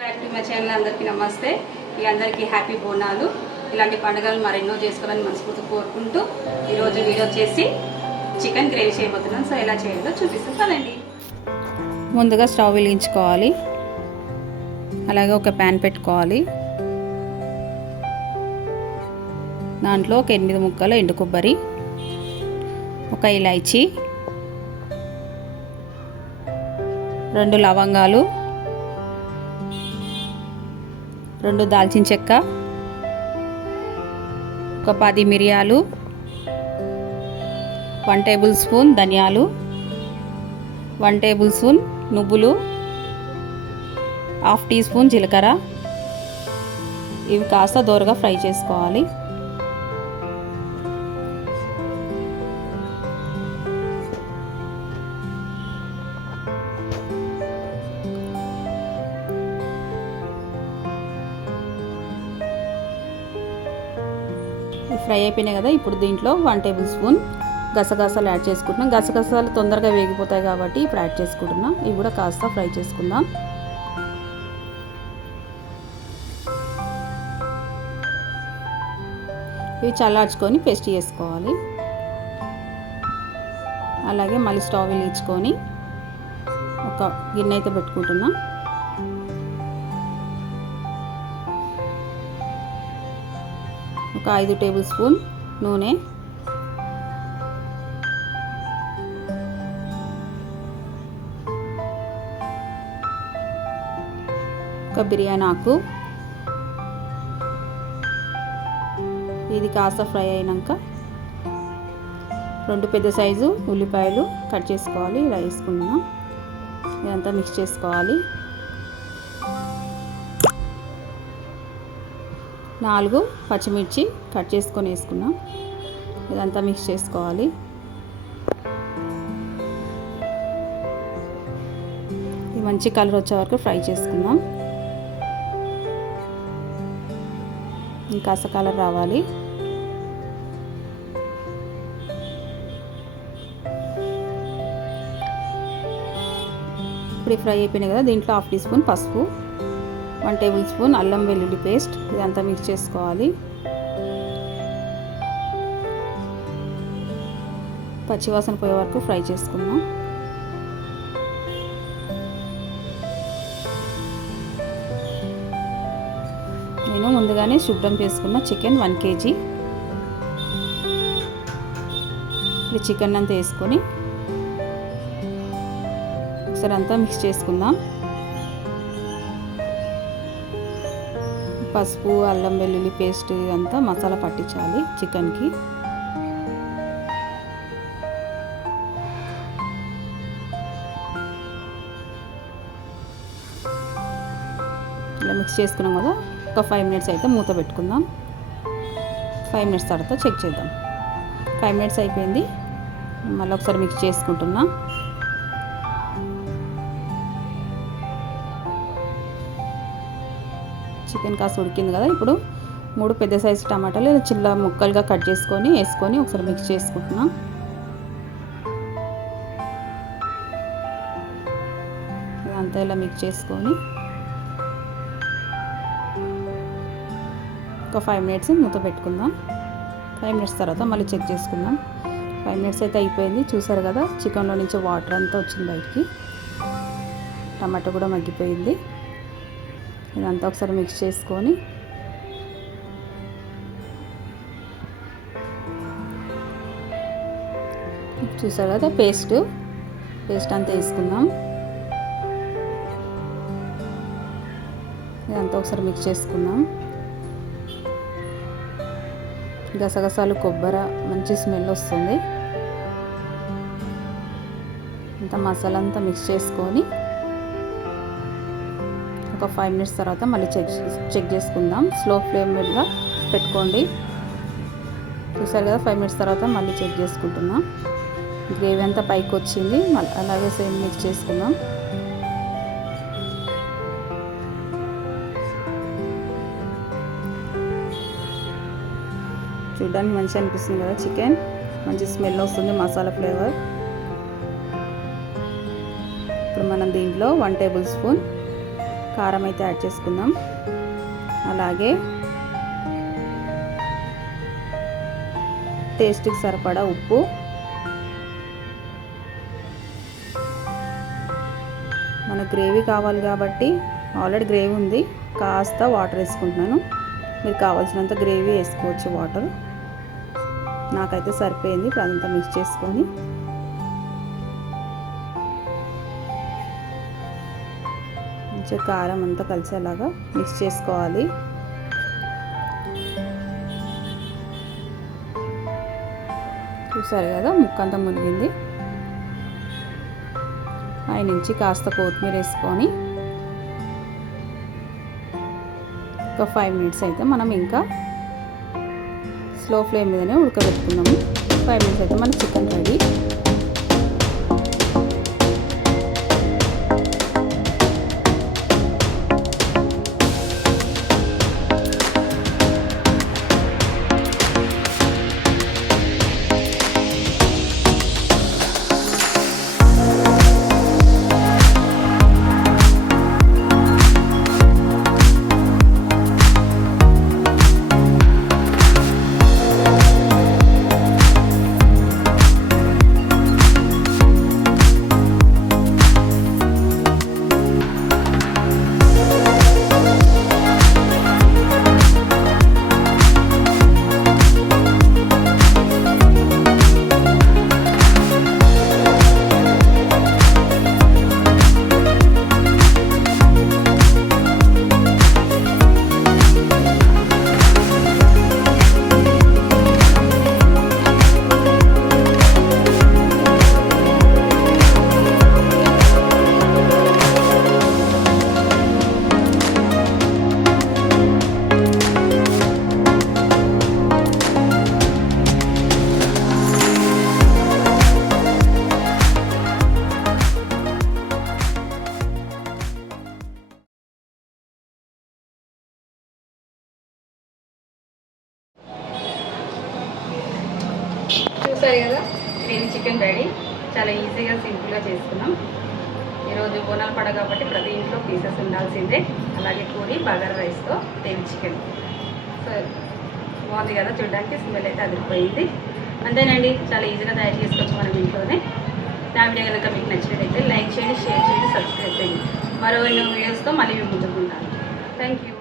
Back to my channel. అందరికీ నమస్తే. మీ అందరికీ హ్యాపీ బోనాలు. ఇలాంటి పండుగలు మరెన్నో చేసుకోవాలని మనస్ఫూర్తిగా కోరుకుంటూ ఈరోజు వీడియో వచ్చేసి చికెన్ గ్రేవీ చేయబోతున్నాను. సో ఎలా చేయాలో చూపిస్తాను కదండి. ముందుగా స్టవ్ వెలిగించుకోవాలి. అలాగే ఒక ప్యాన్ పెట్టుకోవాలి. దాంట్లో ఒక 8 ముక్కలు ఎండు కొబ్బరి, ఒక ఇలాచీ, 2 లవంగాలు, 2 దాల్చిన చెక్క, ఒక 10 మిరియాలు, 1 టేబుల్ స్పూన్ ధనియాలు, 1 టేబుల్ స్పూన్ నువ్వులు, 1/2 టీ స్పూన్ జీలకర్ర. ఇవి కాస్త దోరగా ఫ్రై చేసుకోవాలి. ఫ్రై అయిపోయినాయి కదా. ఇప్పుడు దీంట్లో 1 టేబుల్ స్పూన్ గసగసాలు యాడ్ చేసుకుంటున్నాం. గసగసాలు తొందరగా వేగిపోతాయి కాబట్టి ఇప్పుడు యాడ్ చేసుకుంటున్నాం. ఇవి కూడా కాస్త ఫ్రై చేసుకుందాం. ఇవి చల్లార్చుకొని పేస్ట్ చేసుకోవాలి. అలాగే మళ్ళీ స్టవ్ వెలిగించుకొని ఒక గిన్నె అయితే పెట్టుకుంటున్నాం. ఒక 5 టేబుల్ స్పూన్ నూనె, ఒక బిర్యానీ ఆకు. ఇది కాస్త ఫ్రై అయినాక 2 పెద్ద సైజు ఉల్లిపాయలు కట్ చేసుకోవాలి. ఇలా వేసుకుంటున్నాం. ఇదంతా మిక్స్ చేసుకోవాలి. 4 పచ్చిమిర్చి కట్ చేసుకొని వేసుకున్నాం. ఇదంతా మిక్స్ చేసుకోవాలి. ఇది మంచి కలర్ వచ్చే వరకు ఫ్రై చేసుకుందాం. ఇంకాస్త కలర్ రావాలి. ఇప్పుడు ఫ్రై అయిపోయినాయి కదా. దీంట్లో 1/2 టీ స్పూన్ పసుపు, 1 టేబుల్ స్పూన్ అల్లం వెల్లుల్లి పేస్ట్. ఇదంతా మిక్స్ చేసుకోవాలి. పచ్చివాసన పోయే వరకు ఫ్రై చేసుకుందాం. నేను ముందుగానే శుభ్రం చేసుకున్న చికెన్ 1 కేజీ. ఈ చికెన్ అంతా వేసుకొని ఒకసారి అంతా మిక్స్ చేసుకుందాం. పసుపు, అల్లం వెల్లుల్లి పేస్ట్ అంతా మసాలా పట్టించాలి చికెన్కి. ఇలా మిక్స్ చేసుకున్నాం కదా. ఒక 5 మినిట్స్ అయితే మూత పెట్టుకుందాం. 5 మినిట్స్ తర్వాత చెక్ చేద్దాం. 5 మినిట్స్ అయిపోయింది. మళ్ళీ ఒకసారి మిక్స్ చేసుకుంటున్నా. చికెన్ కాస్త ఉడికింది కదా. ఇప్పుడు 3 పెద్ద సైజు టమాటాలు చిన్న ముక్కలుగా కట్ చేసుకొని వేసుకొని ఒకసారి మిక్స్ చేసుకుంటున్నాం. ఇదంతా ఇలా మిక్స్ చేసుకొని ఒక 5 మినిట్స్ మూత పెట్టుకుందాం. 5 మినిట్స్ తర్వాత మళ్ళీ చెక్ చేసుకుందాం. 5 మినిట్స్ అయితే అయిపోయింది. చూసారు కదా, చికెన్లో నుంచి వాటర్ అంతా వచ్చింది బయటికి. టమాటా కూడా మగ్గిపోయింది. ఇదంతా ఒకసారి మిక్స్ చేసుకొని చూసారు కదా, పేస్ట్ అంతా వేసుకుందాం. ఇదంతా ఒకసారి మిక్స్ చేసుకుందాం. గసగసాలు, కొబ్బరి మంచి స్మెల్ వస్తుంది. అంతా మసాలా అంతా మిక్స్ చేసుకొని ఒక 5 మినిట్స్ తర్వాత మళ్ళీ చెక్ చేసుకుందాం. స్లో ఫ్లేమ్ మీద పెట్టుకోండి. చూసారు కదా, 5 మినిట్స్ తర్వాత మళ్ళీ చెక్ చేసుకుంటున్నాం. గ్రేవీ అంతా పైకి వచ్చింది. మళ్ళీ అలాగే సేమ్ మిక్స్ చేసుకుందాం. చూడడానికి మంచిగా అనిపిస్తుంది కదా. చికెన్ మంచి స్మెల్ వస్తుంది, మసాలా ఫ్లేవర్. ఇప్పుడు మనం దీంట్లో 1 టేబుల్ స్పూన్ కారం అయితే యాడ్ చేసుకుందాం. అలాగే టేస్ట్కి సరిపడా ఉప్పు, మన గ్రేవీ కావాలి కాబట్టి ఆల్రెడీ గ్రేవీ ఉంది, కాస్త వాటర్ వేసుకుంటున్నాను. మీరు కావాల్సినంత గ్రేవీ వేసుకోవచ్చు. వాటర్ నాకైతే సరిపోయింది. ఇప్పుడు అదంతా మిక్స్ చేసుకొని మంచిగా కారం అంతా కలిసేలాగా మిక్స్ చేసుకోవాలి. చూసారు కదా, ముక్క అంతా మునిగింది. పైనుంచి కాస్త కొత్తిమీర వేసుకొని ఒక 5 మినిట్స్ అయితే మనం ఇంకా స్లో ఫ్లేమ్ మీదనే ఉడకబెట్టుకున్నాము. 5 మినిట్స్ అయితే మన చికెన్ రెడీ. చూసారు కదా, గ్రేవీ చికెన్ రెడీ. చాలా ఈజీగా సింపుల్గా చేసుకున్నాం. ఈరోజు బోనాల పండుగ కాబట్టి ప్రతి ఇంట్లో పీసెస్ ఉండాల్సిందే. అలాగే పూరి బగారా రైస్తో గ్రేవీ చికెన్. సో బాగుంది కదా, చూడడానికి స్మెల్ అయితే అదిరిపోయింది. అంతేనండి, చాలా ఈజీగా తయారు చేసుకోవచ్చు మనం ఇంట్లోనే. నా వీడియో కనుక మీకు నచ్చినట్లయితే లైక్ చేయండి, షేర్ చేయండి, సబ్స్క్రైబ్ చేయండి. మరో ఎన్నో వీడియోస్తో మళ్ళీ మేము ముందుకుంటాను. Thank you.